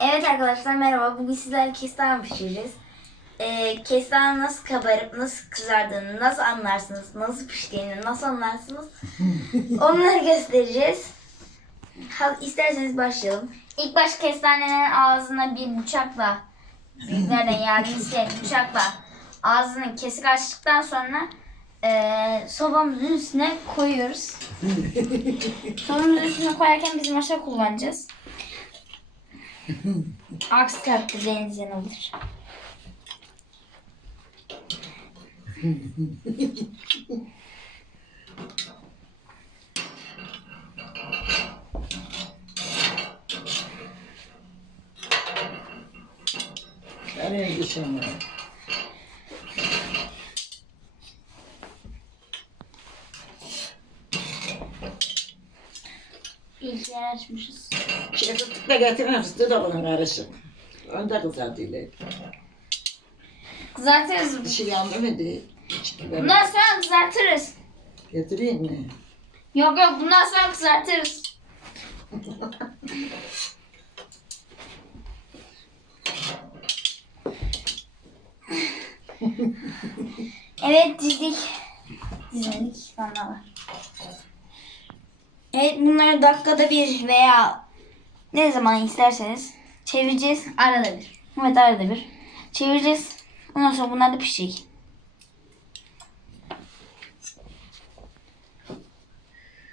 Evet arkadaşlar merhaba. Bugün sizlerle kestane pişireceğiz. Ee, kestane nasıl kabarıp nasıl kızardığını nasıl anlarsınız, nasıl piştiğini nasıl anlarsınız onları göstereceğiz. Ha, isterseniz başlayalım. İlk baş kestanenin ağzına bir bıçakla büyüklerden yardım isteyen bıçakla ağzını kesik açtıktan sonra ee, sobamızın üstüne koyuyoruz. Sobamızın üstüne koyarken biz maşa kullanacağız. Aksi takdirde deniz yanılır. Nereye gideceğim ben? İlk yer açmışız. Şey fıstık da getirin fıstığı da bunun karışık. Da kızartıyla. Kızartırız. Bir şey yandı mı değil. Bundan sonra kızartırız. Getireyim mi? Yok yok bundan sonra kızartırız. evet dizdik. Dizmedik. Bana var. Evet bunları dakikada bir veya ne zaman isterseniz çevireceğiz arada bir. Evet arada bir. Çevireceğiz. Ondan sonra bunlar da pişecek.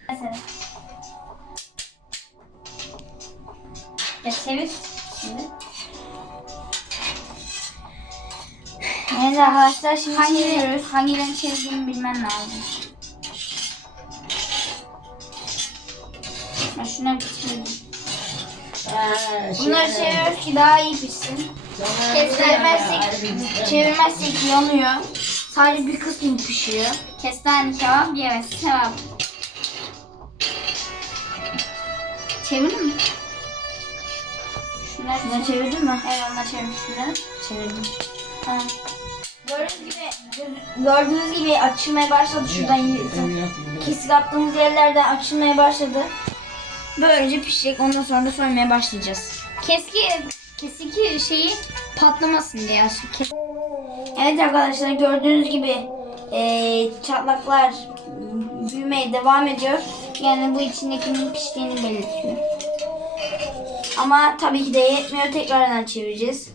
Mesela. Ya çevir şimdi. Evet arkadaşlar şimdi çeviriyoruz. Hangilerini çevirdiğimi bilmen lazım. Ben şunları bir çevireyim. Ha, şey Bunları ne? çeviriyoruz ki daha iyi pişsin. Sana Çevirmezsek, yanıyor. Sadece bir kısmı pişiyor. Kestane kebap yemesi sevap. Çevirdin mi? Şunları, Şunları çevirdin mi? Evet onları çevirdim. Şunları çevirdim. Tamam. Gördüğünüz gibi, gördüğünüz gibi açılmaya başladı şuradan yiyorsun. Kesik attığımız yerlerden açılmaya başladı. Böylece pişecek. Ondan sonra da soymaya başlayacağız. Keski kesik şeyi patlamasın diye Evet arkadaşlar gördüğünüz gibi eee, çatlaklar büyümeye devam ediyor. Yani bu içindekinin piştiğini belirtiyor. Ama tabii ki de yetmiyor. Tekrardan çevireceğiz.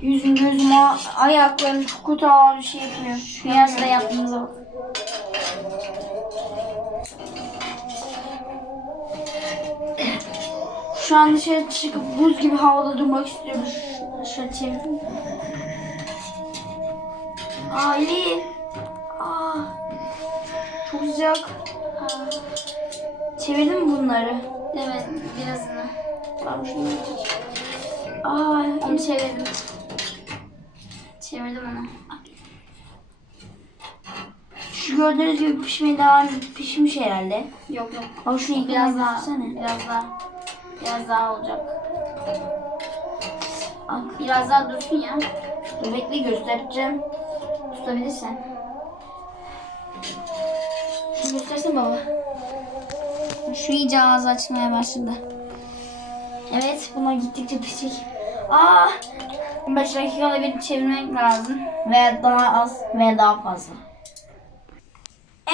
Yüzüm gözüm ayaklarım çok kötü ağrı şey yapıyor. Şu yaşta yaptığımıza bak. Şu an dışarı çıkıp buz gibi havada durmak istiyorum. Şöyle çevireyim. Aa iyi. Aa, çok sıcak. Aa. Çevirdin mi bunları? Evet, birazını. Tamam şunu tut. Aa, onu çevirdim. Çevirdim onu. Şu gördüğünüz gibi pişmeye devam pişmiş herhalde. Yok yok. Ama şunu biraz daha, biraz daha, biraz daha olacak. Bak, biraz daha dursun ya. Dur bekle göstereceğim. Tutabilirsen. Şunu göstersen baba. Şu iyice ağzı açmaya başladı. Evet, bunlar gittikçe pişecek. Aa, 15 dakikada bir çevirmek lazım. Ve daha az ve daha fazla.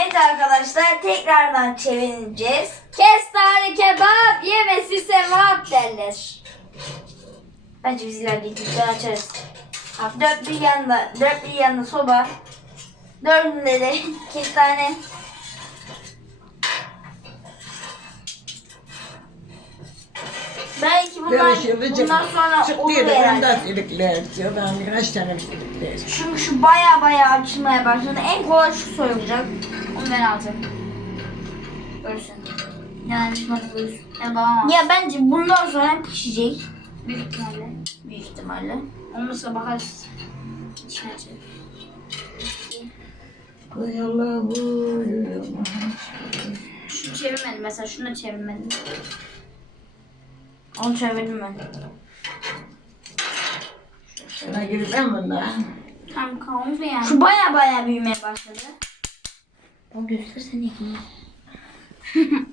Evet arkadaşlar tekrardan çevireceğiz. Kestane kebap yemesi sevap derler. Bence biz ilerledikçe açarız. Dört bir yanda, dört bir yanda soba. Dördünde de kestane. Belki bunlar, bundan sonra olur Çıktıydı herhalde. ondan ilikler diyor. Ben birkaç tane ilikler. Çünkü şu baya baya açılmaya başladı. En kolay şu soyulacak. Onu ben alacağım. Görürsün. Yani bana görürsün. Ya babam Ya bence bundan sonra pişecek. Büyük ihtimalle. Büyük ihtimalle. Olmazsa bakarız. İçine açalım. Allah bu. Şunu çevirmedim mesela. Şunu da çevirmedim. Onu çevirdim ben. Sana girmem bundan. Tam kalmış mı yani? Şu baya baya büyümeye başladı. O göstersene yakını.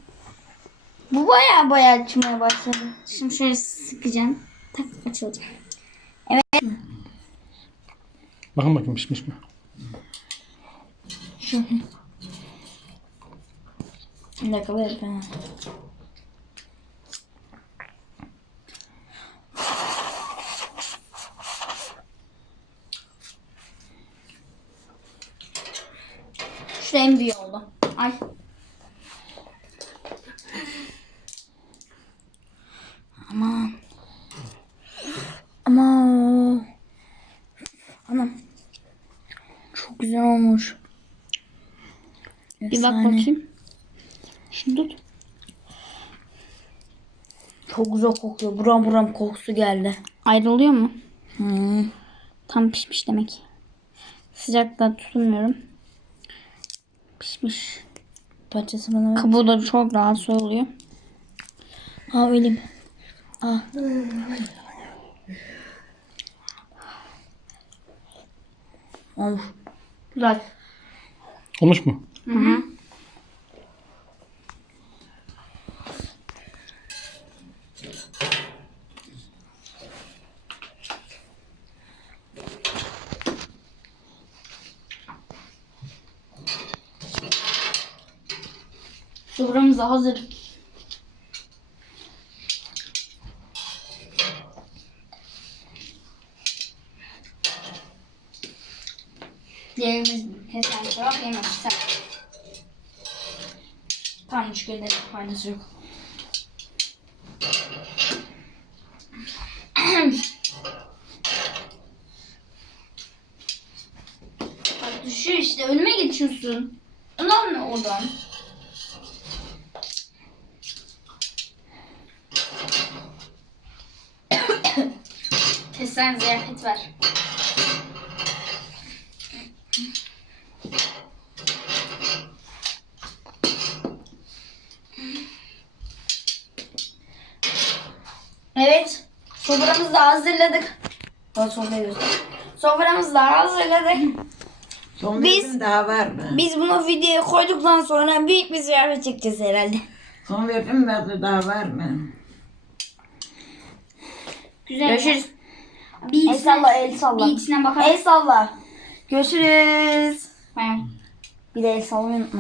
Bu baya baya açmaya başladı. Şimdi şöyle sıkacağım. Tak açılacak. Bakın bakayım pişmiş mi? Bir dakika ben. Şu en büyük oldu. Ay. Aman. Aman. Anam. Çok güzel olmuş. Bir bak Efsane. bakayım. Şimdi tut. Çok güzel kokuyor. Buram buram kokusu geldi. Ayrılıyor mu? Hmm. Tam pişmiş demek. Sıcakta tutulmuyorum. Pişmiş. Parçası bana ver. Kabuğu da çok rahat soyuluyor. Ha öyle mi? Ah. Of. Güzel. Olmuş mu? Soframız da hazır. Diğerimiz hesap cevap yememişler. Tamam üç günde faydası yok. Bak düşüyor işte önüme geçiyorsun. Ne oradan? Kesen ziyafet ver. Evet. Soframızı da hazırladık. Ben sofrayı göster. Soframızı da hazırladık. Son Biz- verdim daha var mı? Biz bunu videoya koyduktan sonra büyük bir ziyafet çekeceğiz herhalde. Son verdim daha var mı? Güzel. Görüşürüz. Bir El salla, el salla. Bir içine bakar. El salla. Görüşürüz. Bay bay. Bir de el sallamayı unutma.